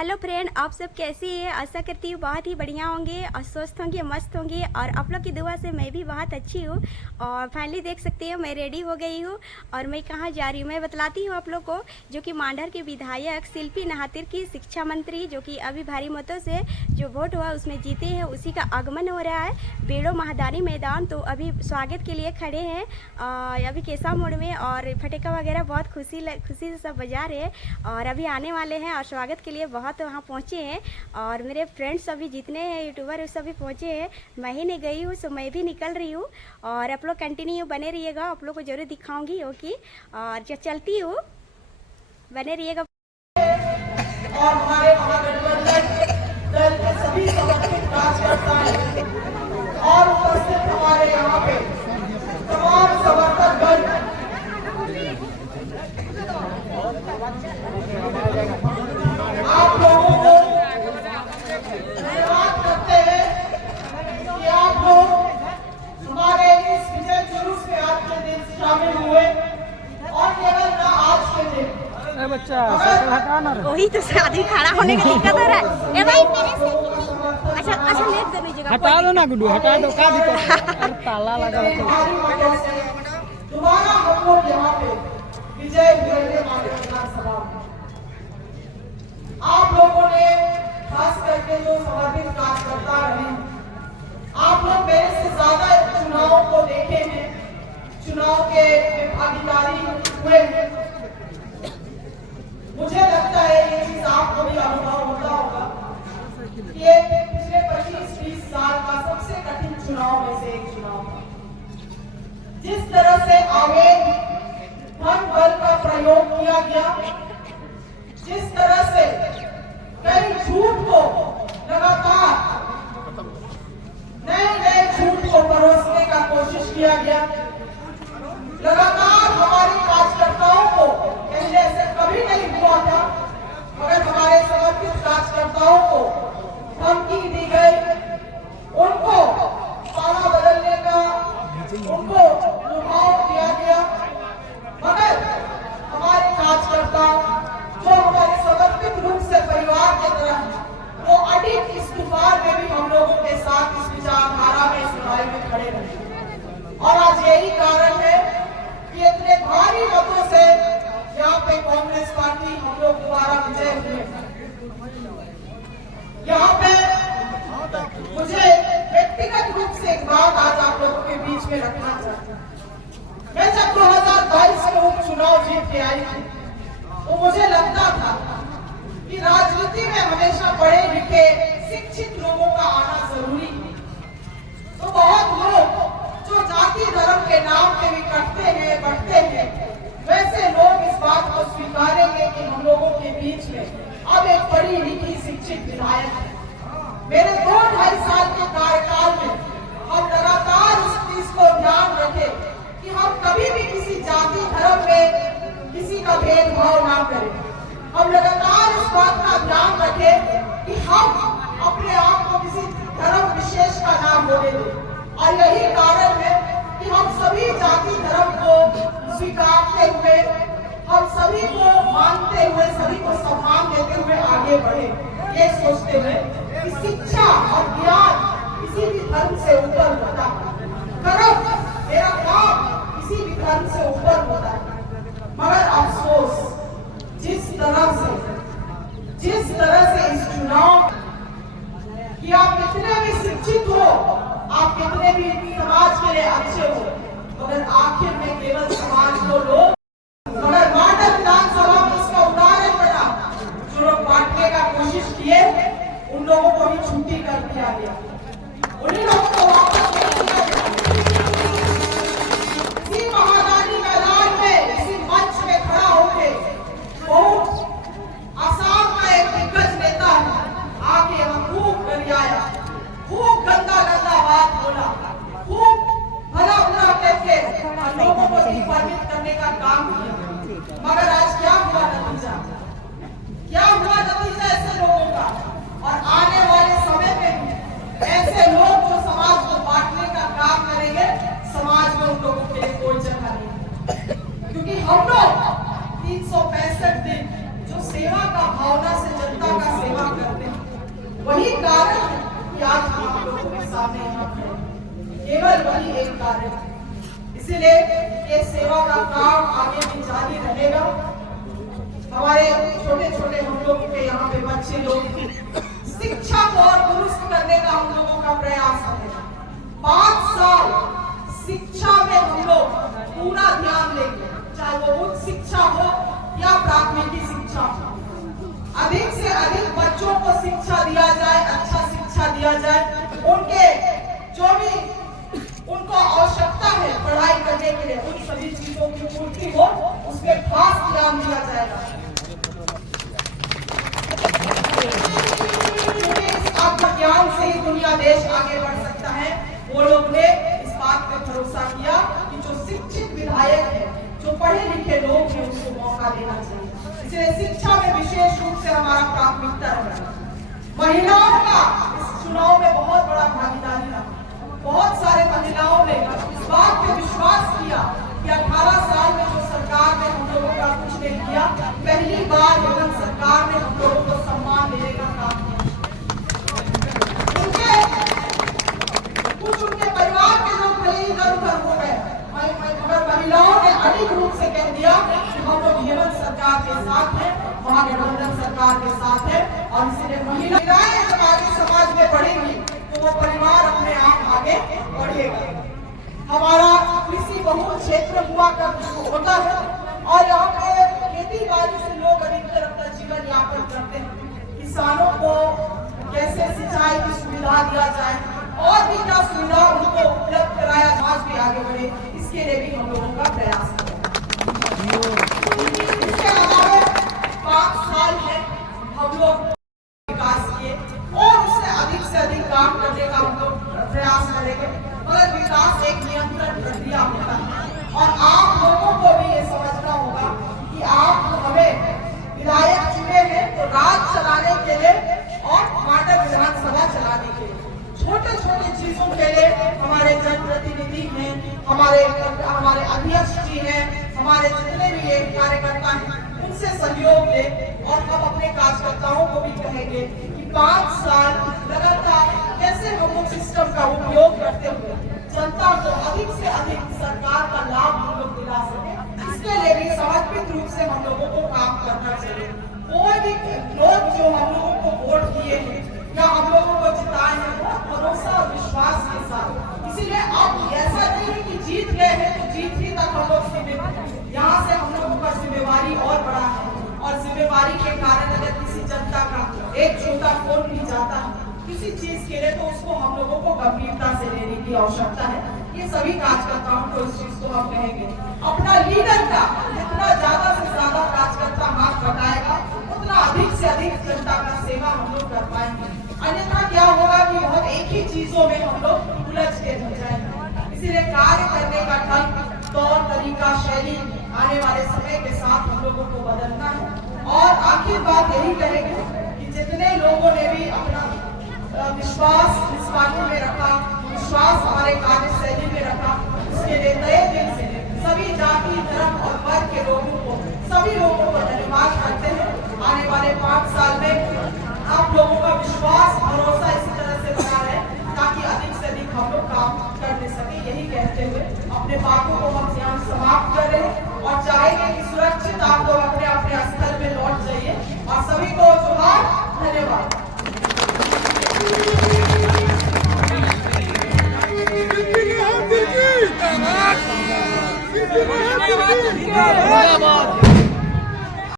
Hello friend, आप सब कैसे हैं? आशा करती हूँ बहुत ही बढ़िया होंगे और स्वस्थ होंगे, मस्त होंगे। और आप लोग की दुआ से मैं भी बहुत अच्छी हूँ। और फाइनली देख सकते हैं मैं रेडी हो गई हूँ और मैं कहाँ जा रही हूँ मैं बतलाती हूँ आप लोग को। जो कि मांडर के विधायक शिल्पी नहातिर की शिक्षा मंत्री, जो कि अभी भारी मतों से जो वोट हुआ उसमें जीते हैं, उसी का आगमन हो रहा है बेड़ो महादानी मैदान। तो अभी स्वागत के लिए खड़े हैं अभी केसा मोड़ में, और फटेका वगैरह बहुत खुशी से सब बजा रहे हैं और अभी आने वाले हैं। और स्वागत के लिए बहुत वहाँ पहुँचे हैं और मेरे फ्रेंड्स सभी जितने हैं यूट्यूबर सभी पहुँचे हैं। मैं ही नहीं गई हूँ, सो मैं भी निकल रही हूँ और आप लोग कंटिन्यू बने रहिएगा, आप लोग को जरूर दिखाऊंगी। ओके, और जो चलती हूँ, बने रहिएगा। और हमारे महागठबंधन दल के सभी समर्थित कार्यकर्ता हैं और उपस्थित हमारे यहाँ पे तमाम समर्थकगण, आप लोगों को धन्यवाद करते हैं कि आप लोग हमारे इस विजय जुलूस में आज के दिन शामिल हुए। और केवल न आज के दिन, बच्चा वही तो आदमी खड़ा होने की दिक्कत हो रहा है। ए भाई अच्छा लेट दे दीजिएगा, हटा दो ना गुड्डू, हटा दो, का दिक्कत? अरे ताला लगा है। दोबारा हम लोग यहाँ पे विजय हुए विधानसभा में। आप लोगों ने खास करके जो समर्पित कार्यकर्ता रहे, आप लोग मेरे से ज्यादा चुनाव को देखे हैं, चुनाव के भागीदारी हुए हैं। मुझे लगता है ये चीज आपको भी अनुभव होता होगा कि ये पिछले 25-20 साल का सबसे कठिन चुनाव में से एक चुनाव था। जिस तरह से आवेग धन बल का प्रयोग किया गया, जिस तरह से कई झूठ को लगातार नए झूठ को परोसने का कोशिश किया गया, लगातार हमारे कार्यकर्ताओं को पहले ऐसे कभी नहीं हुआ था, मगर हमारे समर्पित कार्यकर्ताओं को धमकी दी गई, उनको पाला बदलने का उनको लुभाव दिया गया। मगर हमारे कार्यकर्ता जो हमारे समर्पित रूप से परिवार की तरह, वो अडिग इस तूफान में भी हम लोगों के साथ इस विचारधारा में, इस लड़ाई में खड़े रहे। और आज यही कारण है कि इतने भारी मतों से यहाँ पे कांग्रेस पार्टी हम लोग दोबारा विजय हुए। यहाँ पे मुझे व्यक्तिगत रूप से एक बात आज आप लोगों के बीच में रखना चाहता हूँ। मैं जब 2022 में उपचुनाव जीत के आई थी, तो मुझे लगता था कि राजनीति में हमेशा पढ़े लिखे शिक्षित लोगों का आना जरूरी है। तो बहुत लोग जो जाति धर्म के नाम पे भी कटते हैं, बढ़ते हैं, वैसे लोग इस बात को स्वीकारेंगे कि हम लोगों के बीच में अब एक पढ़ी लिखी शिक्षित विधायक है। मेरे 2-2.5 साल के कार्यकाल में हम लगातार इस चीज को ध्यान रखें कि हम कभी भी किसी जाति धर्म में किसी का भेदभाव ना करें। हम लगातार इस बात का ध्यान रखें कि हम अपने आप को किसी धर्म विशेष का नाम होने दें। और यही कारण है कि हम सभी जाति धर्म को स्वीकारते हुए, हम सभी को मानते हुए, सभी को सम्मान देते हुए आगे बढ़े, ये सोचते हुए कि शिक्षा और ज्ञान किसी भी धर्म से ऊपर होता है, कर्म मेरा काम किसी भी धर्म से ऊपर होता है। मगर अफसोस, जिस तरह से इस चुनाव कि आप कितने भी शिक्षित हो, आप कितने भी समाज के लिए अच्छे हो, मगर आखिर में केवल समाज को लोग, मगर मांडर विधानसभा में उसका उदाहरण बना, जो लोग बांटने का कोशिश किए, उन लोगों को भी छुट्टी कर दिया गया, उन्हीं लोगों को वापस नहीं किया गया। इसी महादानी मैदान में, इसी मंच में खड़ा होके बहुत आसाम का एक दिग्गज नेता है, आके यहाँ खूब गरियाया, खूब गंदा बात बोला, खूब भला बुरा कहके लोगों को परमिट करने का काम कि आज हम लोगों के सामने यहाँ खड़े, केवल वही एक कार्य है। इसलिए ये सेवा का काम आगे भी जारी रहेगा। हमारे छोटे छोटे हम लोग के यहाँ पे बच्चे लोग शिक्षा को और दुरुस्त करने का हम लोगों का प्रयास रहेगा। 5 साल शिक्षा में हम लोग पूरा ध्यान देंगे, चाहे वो उच्च शिक्षा हो या प्राथमिक शिक्षा हो। अधिक से अधिक बच्चों को शिक्षा दिया जाए, अच्छा शिक्षा दिया जाए। उनके जो भी उनको आवश्यकता है पढ़ाई करने के लिए, उन सभी चीजों की पूर्ति हो, उस पर खास ध्यान दिया जाएगा। ज्ञान से ही दुनिया देश आगे बढ़ सकता है। वो लोग ने इस बात पर भरोसा किया कि जो शिक्षित विधायक है, जो पढ़े लिखे लोग हैं, उसको मौका देना चाहिए। इसलिए शिक्षा में विशेष रूप से हमारा प्राथमिकता है। महिलाओं का इस चुनाव में बहुत बड़ा भागीदारी रहा। बहुत सारे महिलाओं ने इस बात पे विश्वास किया कि 18 साल में जो सरकार ने हम लोगों का कुछ नहीं किया, पहली बार हेमंत सरकार ने हम लोगों को सम्मान देने का काम किया। कुछ उनके परिवार के लोग भले ही इधर उधर हो गए, मगर महिलाओं ने अधिक रूप से कह दिया कि हम लोग हेमंत सरकार के साथ हैं, महागठबंधन सरकार के साथ है। और इसलिए महिलाएं जब आगे समाज में बढ़ेंगी तो वो परिवार अपने आप आगे बढ़ेगा। हमारा कृषि बहुल क्षेत्र हुआ होता है और यहाँ पे खेती बाड़ी से लोग अधिकतर अपना जीवन यापन करते हैं। किसानों को कैसे सिंचाई की सुविधा दिया जाए और भी क्या सुविधा उनको उपलब्ध कराया, आज भी आगे बढ़े, इसके लिए भी हम लोगों का प्रयास है। इसके अलावा 5 साल है हम लोग विकास किए और उससे अधिक काम करने का हम लोग प्रयास करेंगे। मगर विकास एक नियंत्रण प्रक्रिया होता है और आप लोगों को भी ये समझना होगा कि आप हमें विधायक चुने हैं तो राज चलाने के लिए और माडल विधानसभा चलाने के लिए। छोटे छोटे चीजों के लिए हमारे जनप्रतिनिधि हैं, हमारे अध्यक्ष जी हैं, हमारे जितने भी ये कार्यकर्ता हैं, उनसे सहयोग ले। और हम अपने कार्यकर्ताओं को भी कहेंगे कि 5 साल लगातार कैसे हम लोग सिस्टम का उपयोग करते हुए जनता को अधिक से अधिक सरकार का लाभ हम लोग दिला सके, इसके लिए भी समर्पित रूप से हम लोगों को काम करना चाहिए। कोई भी लोग जो हम लोगों को वोट दिए हैं या हम लोगों को जिताए हैं, बहुत भरोसा और विश्वास के साथ। इसीलिए अब ऐसा नहीं है कि जीत गए हैं तो जीत ही तक हम लोग सीमित हैं। यहाँ से हम लोगों का जिम्मेवारी और बड़ा है और जिम्मेवारी के कारण अगर किसी जनता का एक छोटा फोन भी जाता है किसी चीज के लिए, तो उसको हम लोगों को गंभीरता से लेने की आवश्यकता है। ये सभी कार्यकर्ताओं को इस चीज को हम कहेंगे। अपना लीडर का जितना ज्यादा से ज्यादा कार्यकर्ता हाथ बटाएगा, उतना अधिक से अधिक जनता का सेवा हम लोग कर पाएंगे। अन्यथा क्या होगा कि बहुत एक ही चीजों में हम लोग उलझ के रह जाएंगे। इसीलिए कार्य करने का ढंग, तौर तरीका, शैली आने वाले समय के साथ हम लोगों को बदलना है। और आखिर बात यही कहेंगे कि जितने लोगों ने भी अपना विश्वास इस पार्टी में रखा, विश्वास हमारे कार्यशैली में रखा, उसके लिए नए दिन से सभी जाति, धर्म और वर्ग के लोगों को, सभी लोगों को धन्यवाद करते हैं। आने वाले 5 साल में आप लोगों का विश्वास, भरोसा इसी तरह से बना रहे ताकि अधिक से अधिक हम लोग काम कर सके। यही कहते हुए अपने बातों को हम यहाँ समाप्त कर रहे हैं और चाहेंगे कि सुरक्षित आप लोग अपने अपने स्थल में लौट जाइए। और सभी को जोहार, धन्यवाद। जिंदाबाद।